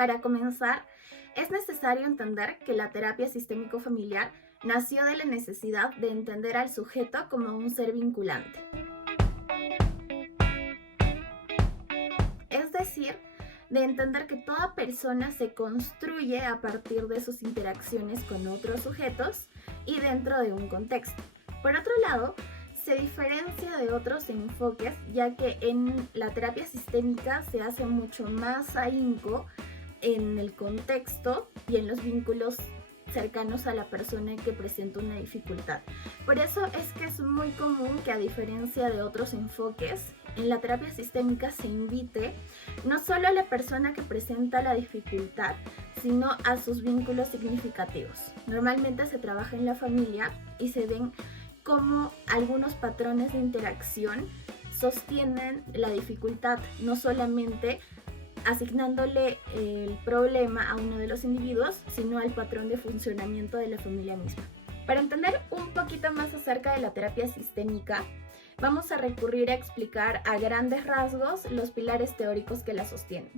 Para comenzar, es necesario entender que la terapia sistémico-familiar nació de la necesidad de entender al sujeto como un ser vinculante. Es decir, de entender que toda persona se construye a partir de sus interacciones con otros sujetos y dentro de un contexto. Por otro lado, se diferencia de otros enfoques, ya que en la terapia sistémica se hace mucho más ahínco en el contexto y en los vínculos cercanos a la persona que presenta una dificultad. Por eso es que es muy común que, a diferencia de otros enfoques, en la terapia sistémica se invite no solo a la persona que presenta la dificultad, sino a sus vínculos significativos. Normalmente se trabaja en la familia y se ven cómo algunos patrones de interacción sostienen la dificultad, no solamente asignándole el problema a uno de los individuos, sino al patrón de funcionamiento de la familia misma. Para entender un poquito más acerca de la terapia sistémica, vamos a recurrir a explicar a grandes rasgos los pilares teóricos que la sostienen.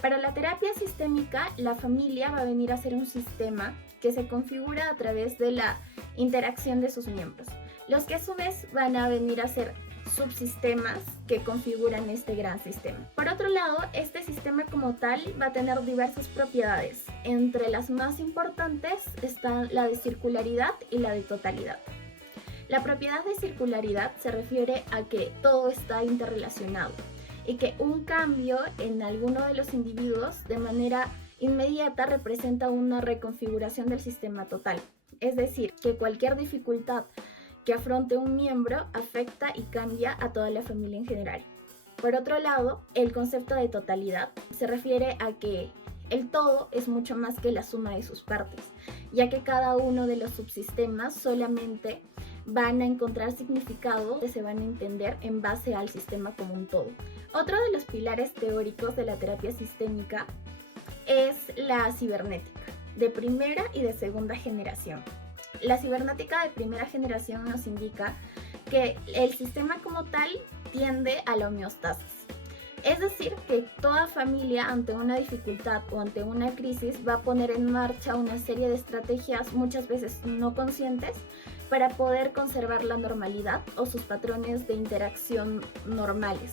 Para la terapia sistémica, la familia va a venir a ser un sistema que se configura a través de la interacción de sus miembros, los que a su vez van a venir a ser subsistemas que configuran este gran sistema. Por otro lado, este sistema como tal va a tener diversas propiedades. Entre las más importantes están la de circularidad y la de totalidad. La propiedad de circularidad se refiere a que todo está interrelacionado y que un cambio en alguno de los individuos de manera inmediata representa una reconfiguración del sistema total. Es decir, que cualquier dificultad que afronte un miembro afecta y cambia a toda la familia en general. Por otro lado, el concepto de totalidad se refiere a que el todo es mucho más que la suma de sus partes, ya que cada uno de los subsistemas solamente van a encontrar significado que se van a entender en base al sistema como un todo. Otro de los pilares teóricos de la terapia sistémica es la cibernética, de primera y de segunda generación. La cibernética de primera generación nos indica que el sistema como tal tiende a la homeostasis. Es decir, que toda familia ante una dificultad o ante una crisis va a poner en marcha una serie de estrategias, muchas veces no conscientes, para poder conservar la normalidad o sus patrones de interacción normales.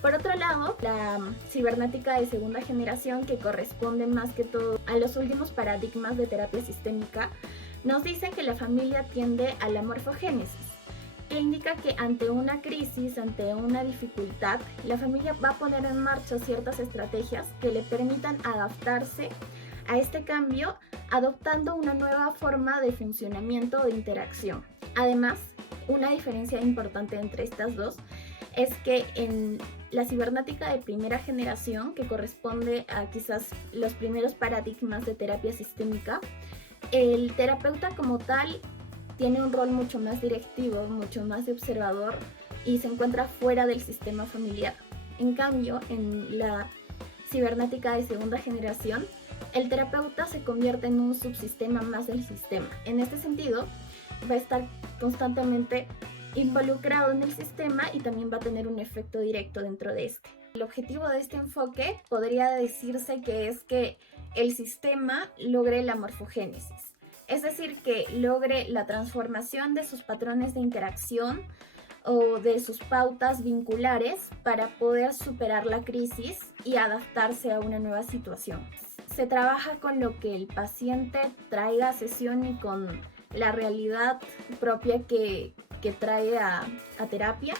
Por otro lado, la cibernética de segunda generación, que corresponde más que todo a los últimos paradigmas de terapia sistémica, nos dicen que la familia tiende a la morfogénesis, que indica que ante una crisis, ante una dificultad, la familia va a poner en marcha ciertas estrategias que le permitan adaptarse a este cambio, adoptando una nueva forma de funcionamiento o de interacción. Además, una diferencia importante entre estas dos es que en la cibernética de primera generación, que corresponde a quizás los primeros paradigmas de terapia sistémica, el terapeuta como tal tiene un rol mucho más directivo, mucho más de observador y se encuentra fuera del sistema familiar. En cambio, en la cibernética de segunda generación, el terapeuta se convierte en un subsistema más del sistema. En este sentido, va a estar constantemente involucrado en el sistema y también va a tener un efecto directo dentro de este. El objetivo de este enfoque podría decirse que es que el sistema logre la morfogénesis, es decir, que logre la transformación de sus patrones de interacción o de sus pautas vinculares para poder superar la crisis y adaptarse a una nueva situación. Se trabaja con lo que el paciente traiga a sesión y con la realidad propia que trae a terapia.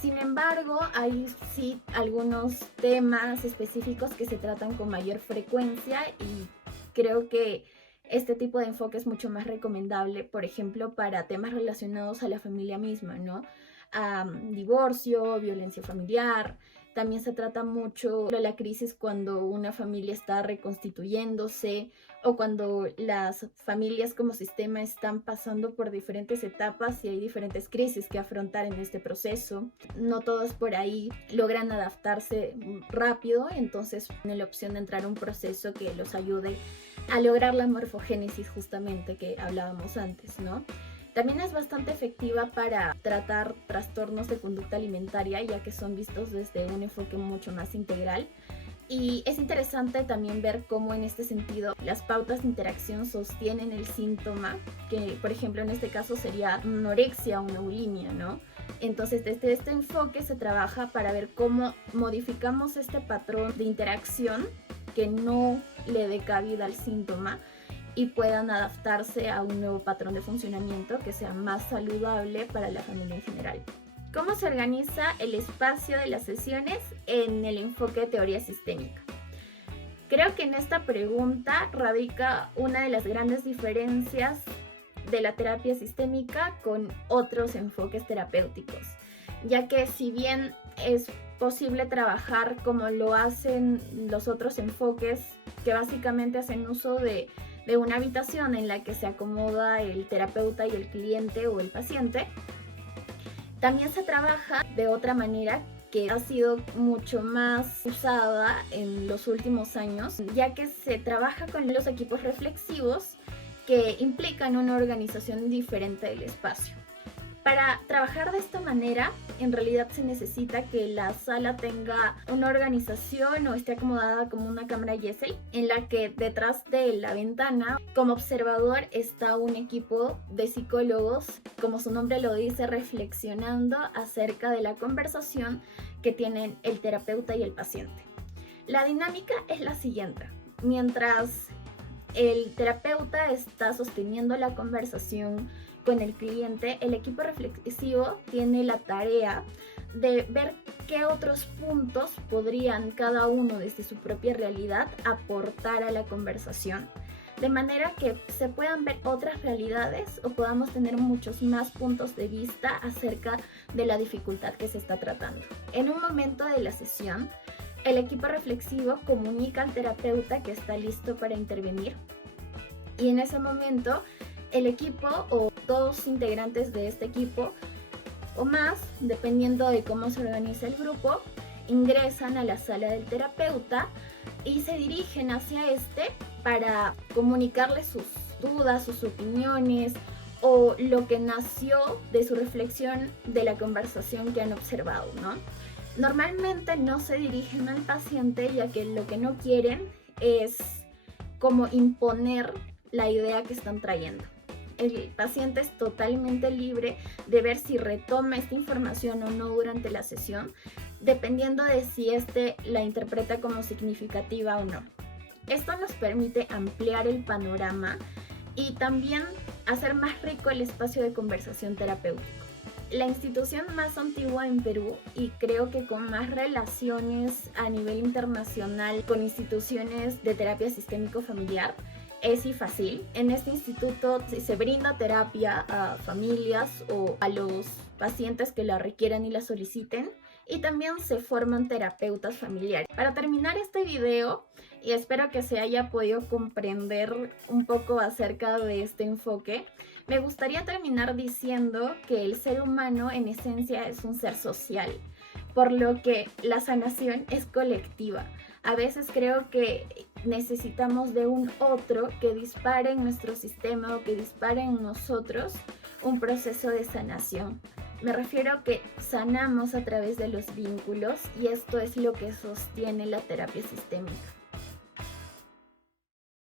Sin embargo, hay sí algunos temas específicos que se tratan con mayor frecuencia y creo que este tipo de enfoque es mucho más recomendable, por ejemplo, para temas relacionados a la familia misma, ¿no? Divorcio, violencia familiar. También se trata mucho de la crisis cuando una familia está reconstituyéndose o cuando las familias como sistema están pasando por diferentes etapas y hay diferentes crisis que afrontar en este proceso. No todos por ahí logran adaptarse rápido, entonces tienen la opción de entrar a un proceso que los ayude a lograr la morfogénesis justamente que hablábamos antes, ¿no? También es bastante efectiva para tratar trastornos de conducta alimentaria, ya que son vistos desde un enfoque mucho más integral. Y es interesante también ver cómo en este sentido las pautas de interacción sostienen el síntoma, que por ejemplo en este caso sería una anorexia o una bulimia, ¿no? Entonces desde este enfoque se trabaja para ver cómo modificamos este patrón de interacción que no le dé cabida al síntoma y puedan adaptarse a un nuevo patrón de funcionamiento que sea más saludable para la familia en general. ¿Cómo se organiza el espacio de las sesiones en el enfoque de teoría sistémica? Creo que en esta pregunta radica una de las grandes diferencias de la terapia sistémica con otros enfoques terapéuticos, ya que si bien es posible trabajar como lo hacen los otros enfoques que básicamente hacen uso de una habitación en la que se acomoda el terapeuta y el cliente o el paciente, también se trabaja de otra manera que ha sido mucho más usada en los últimos años, ya que se trabaja con los equipos reflexivos que implican una organización diferente del espacio. Para trabajar de esta manera, en realidad se necesita que la sala tenga una organización o esté acomodada como una cámara Gesell, en la que detrás de la ventana, como observador, está un equipo de psicólogos, como su nombre lo dice, reflexionando acerca de la conversación que tienen el terapeuta y el paciente. La dinámica es la siguiente. Mientras el terapeuta está sosteniendo la conversación con el cliente, el equipo reflexivo tiene la tarea de ver qué otros puntos podrían cada uno desde su propia realidad aportar a la conversación, de manera que se puedan ver otras realidades o podamos tener muchos más puntos de vista acerca de la dificultad que se está tratando. En un momento de la sesión, el equipo reflexivo comunica al terapeuta que está listo para intervenir y en ese momento el equipo o dos integrantes de este equipo o más, dependiendo de cómo se organiza el grupo, ingresan a la sala del terapeuta y se dirigen hacia este para comunicarle sus dudas, sus opiniones o lo que nació de su reflexión de la conversación que han observado, ¿no? Normalmente no se dirigen al paciente, ya que lo que no quieren es como imponer la idea que están trayendo. El paciente es totalmente libre de ver si retoma esta información o no durante la sesión, dependiendo de si éste la interpreta como significativa o no. Esto nos permite ampliar el panorama y también hacer más rico el espacio de conversación terapéutico. La institución más antigua en Perú y creo que con más relaciones a nivel internacional con instituciones de terapia sistémico familiar es IFACIL. En este instituto se brinda terapia a familias o a los pacientes que la requieran y la soliciten, y también se forman terapeutas familiares. Para terminar este video, y espero que se haya podido comprender un poco acerca de este enfoque, me gustaría terminar diciendo que el ser humano en esencia es un ser social, por lo que la sanación es colectiva. A veces creo que necesitamos de un otro que dispare en nuestro sistema o que dispare en nosotros un proceso de sanación. Me refiero a que sanamos a través de los vínculos y esto es lo que sostiene la terapia sistémica.